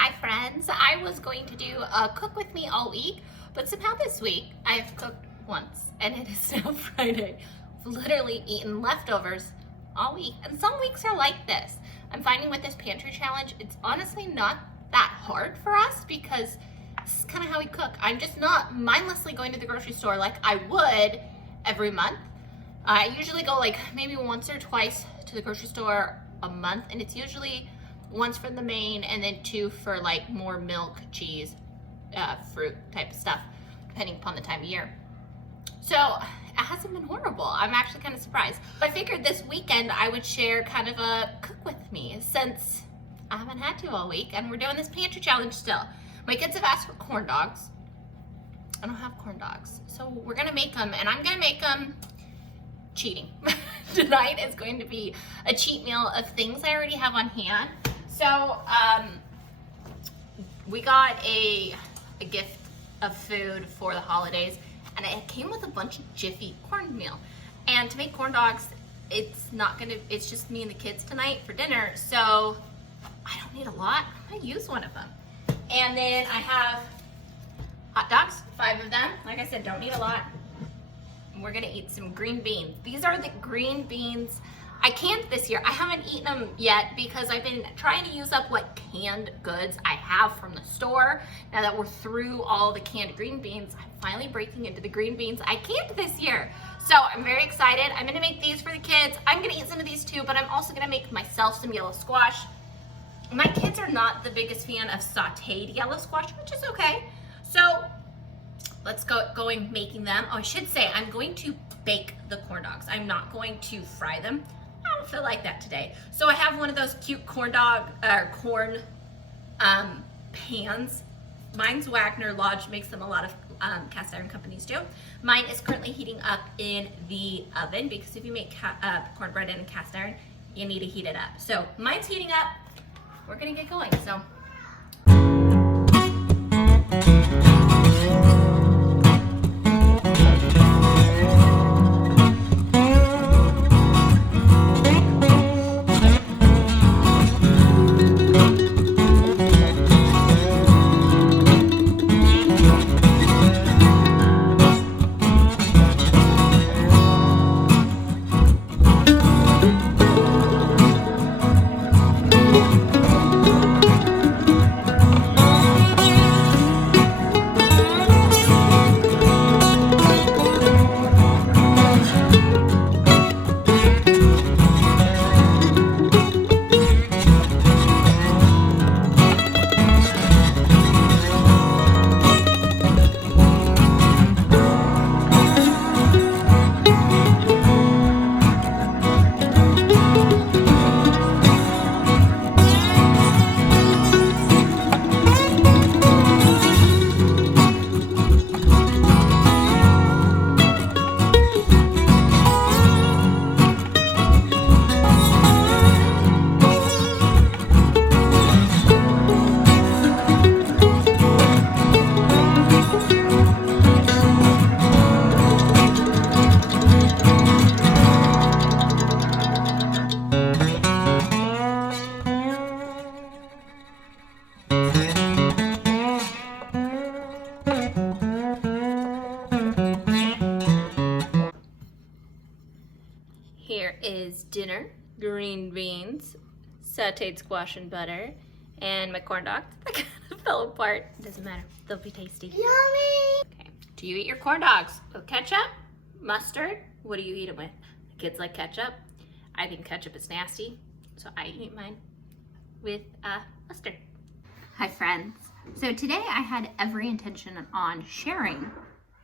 Hi friends, I was going to do a cook with me all week, but somehow this week I've cooked once and it is now Friday. I've literally eaten leftovers all week, and some weeks are like this. I'm finding with this pantry challenge, it's honestly not that hard for us because this is kind of how we cook. I'm just not mindlessly going to the grocery store like I would every month. I usually go like maybe once or twice to the grocery store a month, and it's usually once for the main and then two for like more milk, cheese, fruit type of stuff, depending upon the time of year. So it hasn't been horrible. I'm actually kind of surprised. I figured this weekend I would share kind of a cook with me since I haven't had to all week and we're doing this pantry challenge still. My kids have asked for corn dogs. I don't have corn dogs. So we're gonna make them, and I'm gonna make them cheating. Tonight is going to be a cheat meal of things I already have on hand. So we got a gift of food for the holidays, and it came with a bunch of Jiffy cornmeal. And to make corn dogs, it's just me and the kids tonight for dinner, so I don't need a lot. I'm gonna use one of them. And then I have hot dogs, 5 of them. Like I said, don't need a lot. We're gonna eat some green beans. These are the green beans I canned this year. I haven't eaten them yet because I've been trying to use up what canned goods I have from the store. Now that we're through all the canned green beans, I'm finally breaking into the green beans I canned this year. So I'm very excited. I'm gonna make these for the kids. I'm gonna eat some of these too, but I'm also gonna make myself some yellow squash. My kids are not the biggest fan of sauteed yellow squash, which is okay. So let's go going making them. Oh, I should say I'm going to bake the corn dogs. I'm not going to fry them. I don't feel like that today. So I have one of those cute corn pans. Mine's Wagner Lodge, makes them, a lot of cast iron companies do. Mine is currently heating up in the oven because if you make cornbread in a cast iron, you need to heat it up. So mine's heating up. We're gonna get going. So. Here is dinner: green beans, sauteed squash and butter, and my corn dogs. That kind of fell apart. Doesn't matter, they'll be tasty. Yummy! Okay, do you eat your corn dogs with ketchup, mustard? What do you eat them with? The kids like ketchup. I think ketchup is nasty, so I eat mine with mustard. Hi friends. So today I had every intention on sharing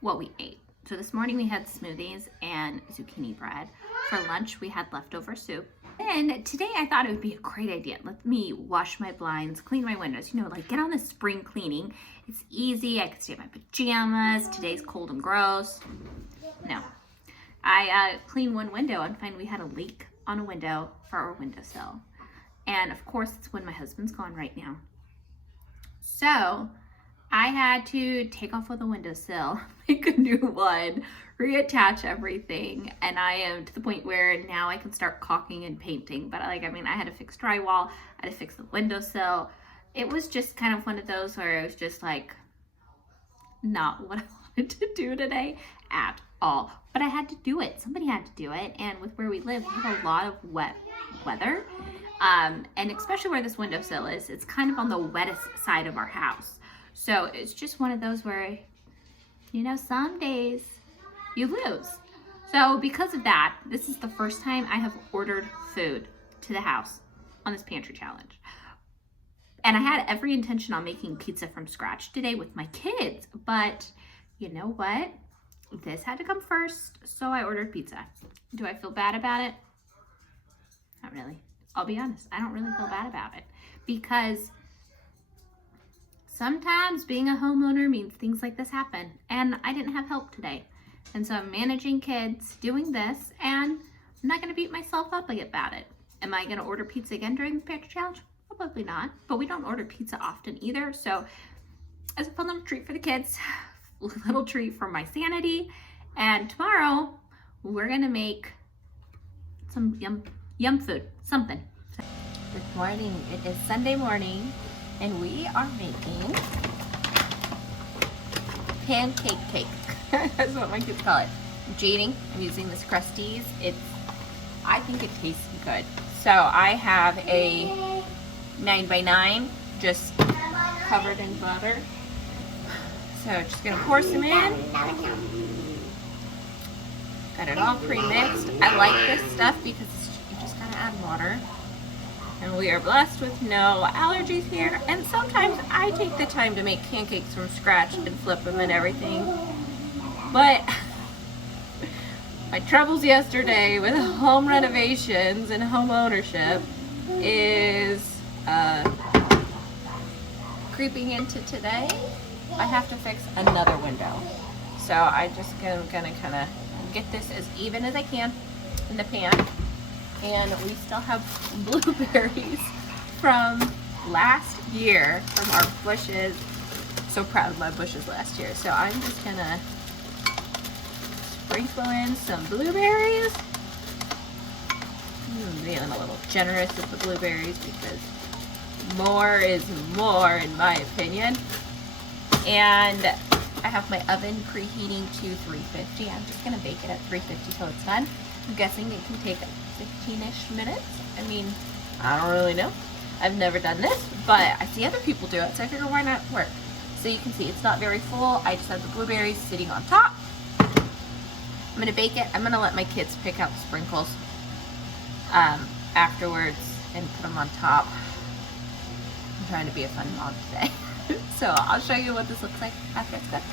what we ate. So this morning we had smoothies and zucchini bread. For lunch we had leftover soup. And today I thought it would be a great idea. Let me wash my blinds, clean my windows, like get on the spring cleaning. It's easy, I could stay in my pajamas. Today's cold and gross. No. I cleaned one window and find we had a leak on a window for our windowsill. And of course it's when my husband's gone right now. So I had to take off all the windowsill, make a new one, reattach everything, and I am to the point where now I can start caulking and painting. But I had to fix drywall, I had to fix the windowsill. it was just kind of one of those where it was just like not what I wanted to do today at all. But I had to do it. Somebody had to do it. And with where we live, we have a lot of wet weather. And especially where this windowsill is, it's kind of on the wettest side of our house. So it's just one of those where, you know, some days you lose. So because of that, this is the first time I have ordered food to the house on this pantry challenge. And I had every intention on making pizza from scratch today with my kids, but you know what? This had to come first, so I ordered pizza. Do I feel bad about it? Not really. I'll be honest, I don't really feel bad about it because sometimes being a homeowner means things like this happen, and I didn't have help today. And so I'm managing kids, doing this, and I'm not gonna beat myself up about it. Am I gonna order pizza again during the pantry challenge? Probably not, but we don't order pizza often either. So as a fun little treat for the kids, a little treat for my sanity. And tomorrow we're gonna make some yum food, something. Good morning, it is Sunday morning and we are making pancake cake. That's what my kids call it. I'm cheating, I'm using this Krusteaz. I think it tastes good. So I have a 9x9 just covered in butter. So just gonna pour some in. Got it all pre-mixed. I like this stuff because you just gotta add water. And we are blessed with no allergies here. And sometimes I take the time to make pancakes from scratch and flip them and everything. But my troubles yesterday with home renovations and home ownership is creeping into today. I have to fix another window. So I just gonna kind of get this as even as I can in the pan. And we still have blueberries from last year from our bushes. So proud of my bushes last year. So I'm just gonna sprinkle in some blueberries. I'm being a little generous with the blueberries because more is more in my opinion. And I have my oven preheating to 350. I'm just gonna bake it at 350 till it's done. I'm guessing it can take 15-ish minutes. I mean, I don't really know. I've never done this, but I see other people do it, so I figure why not work. So you can see it's not very full. I just have the blueberries sitting on top. I'm gonna bake it. I'm gonna let my kids pick out the sprinkles afterwards and put them on top. I'm trying to be a fun mom today. So I'll show you what this looks like after it's cooked.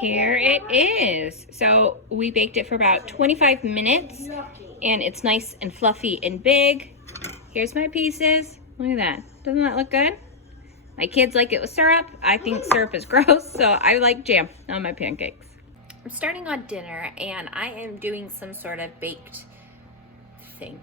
Here it is. So we baked it for about 25 minutes and it's nice and fluffy and big. Here's my pieces. Look at that. Doesn't that look good? My kids like it with syrup. I think syrup is gross, so I like jam on my pancakes. I'm starting on dinner and I am doing some sort of baked thing.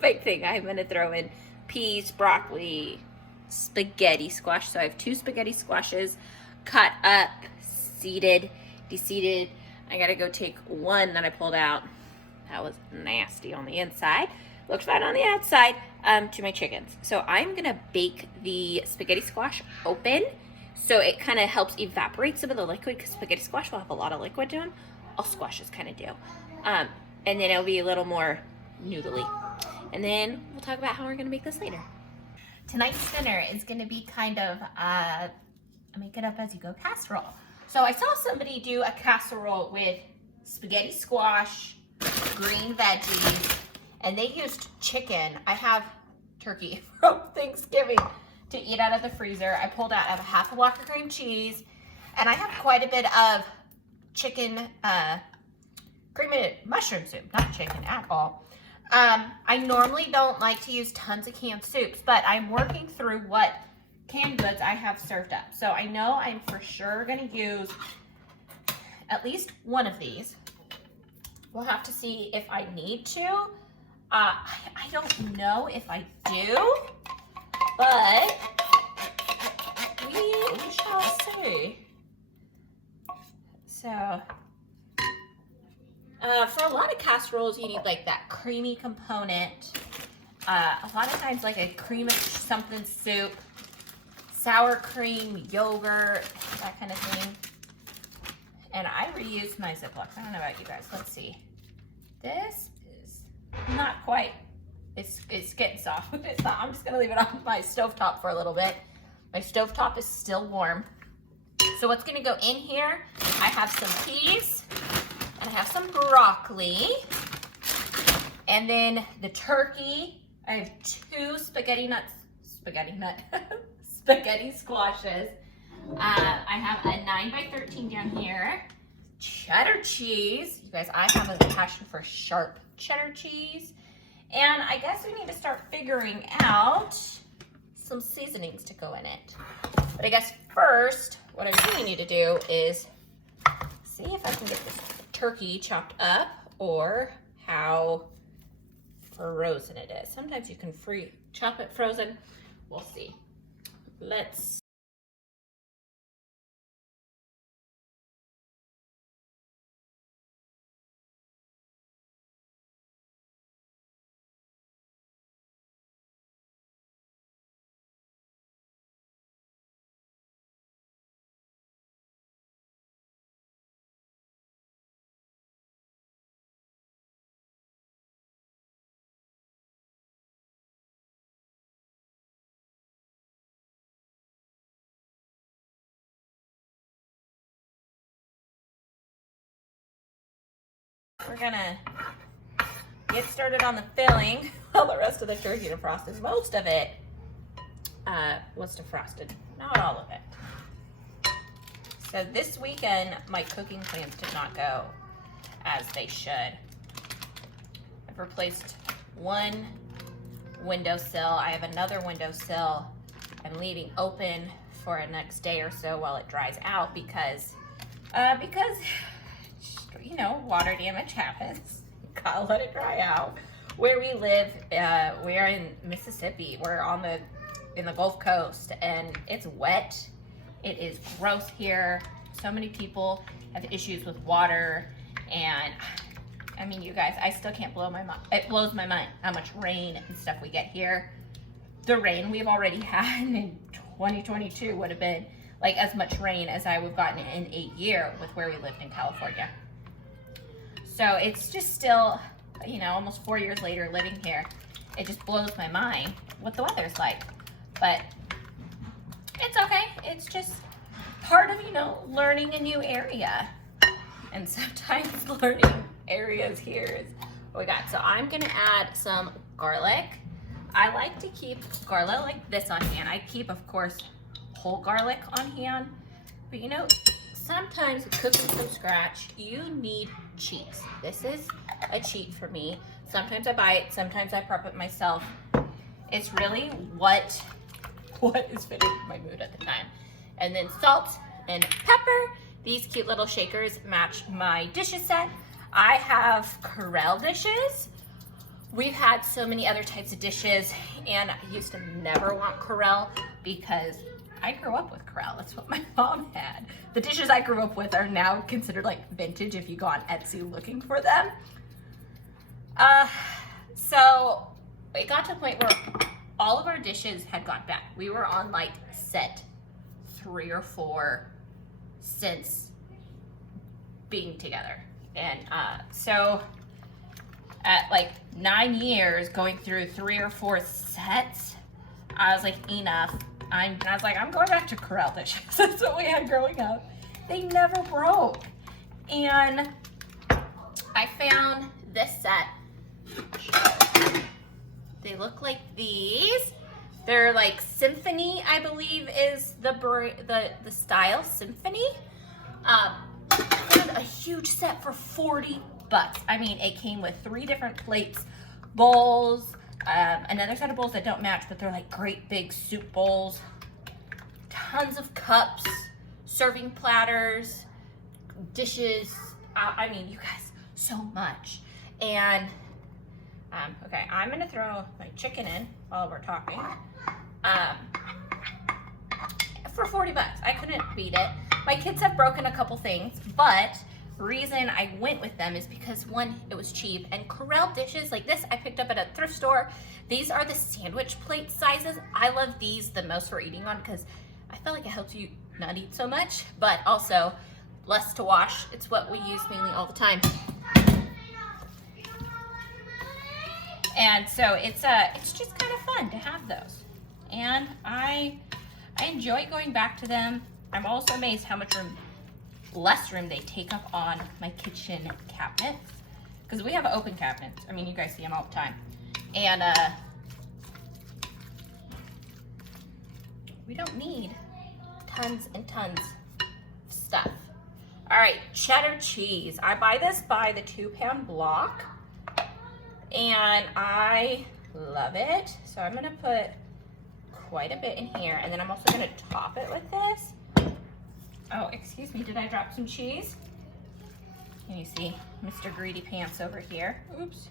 Baked thing. I'm gonna throw in peas, broccoli, spaghetti squash. So I have 2 spaghetti squashes cut up, seeded, de-seeded. I gotta go take one that I pulled out. That was nasty on the inside. Looked fine on the outside, to my chickens. So I'm gonna bake the spaghetti squash open so it kind of helps evaporate some of the liquid because spaghetti squash will have a lot of liquid to them. All squashes kind of do. And then it'll be a little more noodly. And then we'll talk about how we're gonna make this later. Tonight's dinner is gonna be kind of make it up as you go casserole. So I saw somebody do a casserole with spaghetti squash, green veggies, and they used chicken. I have turkey from Thanksgiving to eat out of the freezer. I pulled out, I have a half a block of cream cheese, and I have quite a bit of chicken, creamy mushroom soup, not chicken at all. I normally don't like to use tons of canned soups, but I'm working through what canned goods I have served up. So I know I'm for sure gonna use at least one of these. We'll have to see if I need to. I don't know if I do, but we shall see. So, for a lot of casseroles, you need like that creamy component. A lot of times like a cream of something soup sour cream, yogurt, that kind of thing. And I reused my Ziplocs. I don't know about you guys. Let's see. This is not quite, it's getting soft. It's not, I'm just gonna leave it on my stovetop for a little bit. My stovetop is still warm. So what's gonna go in here, I have some peas, and I have some broccoli, and then the turkey. I have 2 spaghetti squashes. I have a 9x13 down here. Cheddar cheese. You guys, I have a passion for sharp cheddar cheese. And I guess we need to start figuring out some seasonings to go in it. But I guess first, what I really need to do is see if I can get this turkey chopped up or how frozen it is. Sometimes you can chop it frozen. We'll see. Let's we're gonna get started on the filling while the rest of the turkey defrosted. Most of it was defrosted, not all of it. So this weekend, my cooking plans did not go as they should. I've replaced one windowsill. I have another windowsill I'm leaving open for a next day or so while it dries out because you know, water damage happens. Gotta let it dry out. Where we live, we are in Mississippi. We're in the Gulf Coast, and it's wet. It is gross here. So many people have issues with water, and I mean, you guys, I still can't blow my mind. It blows my mind how much rain and stuff we get here. The rain we've already had in 2022 would have been like as much rain as I would have gotten in a year with where we lived in California. So it's just still, you know, almost 4 years later living here, it just blows my mind what the weather's like. But it's okay. It's just part of, you know, learning a new area. And sometimes learning areas here is what we got. So I'm gonna add some garlic. I like to keep garlic like this on hand. I keep, of course, whole garlic on hand. But you know, sometimes cooking from scratch, you need cheats. This is a cheat for me. Sometimes I buy it, sometimes I prep it myself. It's really what is fitting my mood at the time. And then salt and pepper. These cute little shakers match my dishes set. I have Corelle dishes. We've had so many other types of dishes, and I used to never want Corelle because I grew up with Corelle. That's what my mom had. The dishes I grew up with are now considered like vintage if you go on Etsy looking for them. So it got to a point where all of our dishes had gone bad. We were on like set 3 or 4 since being together. And so at like 9 years going through 3 or 4 sets, I was like, enough. I was like, I'm going back to Corelle dishes. That's what we had growing up. They never broke. And I found this set. They look like these. They're like Symphony, I believe is the style, Symphony. I found a huge set for $40. I mean, it came with 3 different plates, bowls, another set of bowls that don't match, but they're like great big soup bowls, tons of cups, serving platters, dishes. I mean, you guys, so much. And okay, I'm gonna throw my chicken in while we're talking. For $40, I couldn't beat it. My kids have broken a couple things, but the reason I went with them is because one, it was cheap, and Corelle dishes like this I picked up at a thrift store. These are the sandwich plate sizes. I love these the most for eating on because I feel like it helps you not eat so much, but also less to wash. It's what we use mainly all the time. And so it's just kind of fun to have those. And I enjoy going back to them. I'm also amazed how much less room they take up on my kitchen cabinets. Because we have open cabinets. I mean, you guys see them all the time. And we don't need tons and tons of stuff. All right, cheddar cheese. I buy this by the 2-pound block. And I love it. So I'm gonna put quite a bit in here. And then I'm also gonna top it with this. Oh, excuse me, did I drop some cheese? Can you see Mr. Greedy Pants over here? Oops,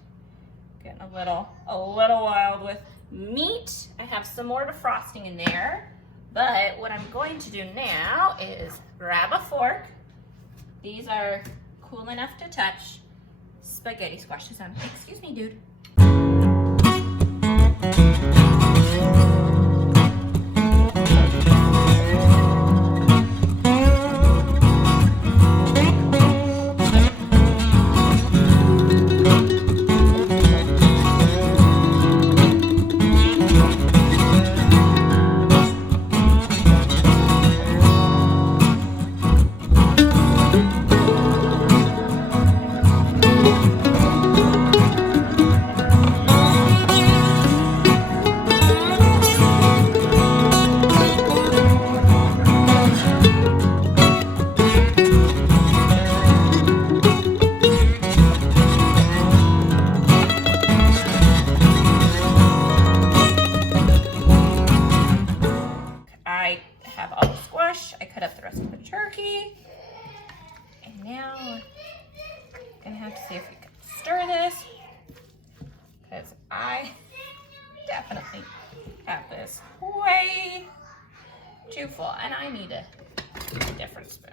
getting a little wild with meat. I have some more defrosting in there, but what I'm going to do now is grab a fork. These are cool enough to touch. Spaghetti squashes on. Excuse me, dude. I have all the squash. I cut up the rest of the turkey. And now I'm gonna have to see if we can stir this, because I definitely have this way too full and I need a different spoon.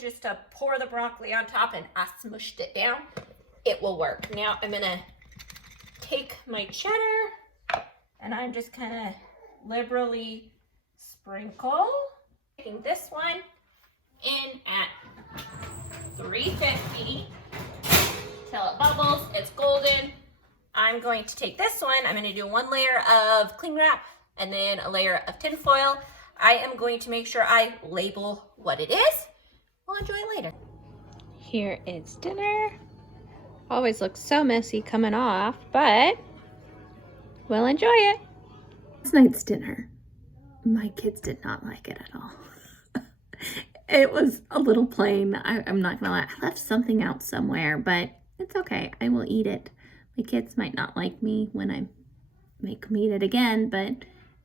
Just to pour the broccoli on top, and I smushed it down. It will work. Now I'm gonna take my cheddar and I'm just kind of liberally sprinkle. Taking this one in at 350 till it bubbles. It's golden. I'm going to take this one. I'm going to do 1 layer of cling wrap and then a layer of tin foil. I am going to make sure I label what it is. We'll enjoy it later. Here is dinner. Always looks so messy coming off, but we'll enjoy it. Last night's dinner, my kids did not like it at all. It was a little plain. I'm not gonna lie. I left something out somewhere, but it's okay. I will eat it. My kids might not like me when I make them eat it again, but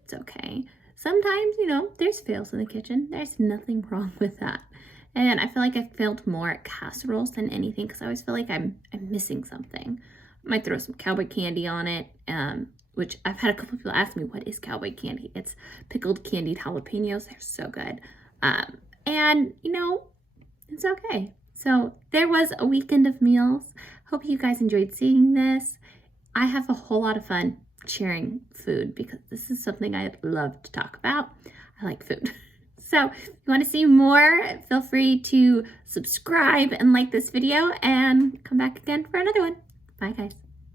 it's okay. Sometimes, you know, there's fails in the kitchen. There's nothing wrong with that. And I feel like I failed more at casseroles than anything because I always feel like I'm missing something. I might throw some cowboy candy on it, which I've had a couple people ask me, what is cowboy candy? It's pickled candied jalapenos. They're so good. And, you know, it's okay. So there was a weekend of meals. Hope you guys enjoyed seeing this. I have a whole lot of fun sharing food because this is something I love to talk about. I like food. So if you want to see more, feel free to subscribe and like this video and come back again for another one. Bye, guys.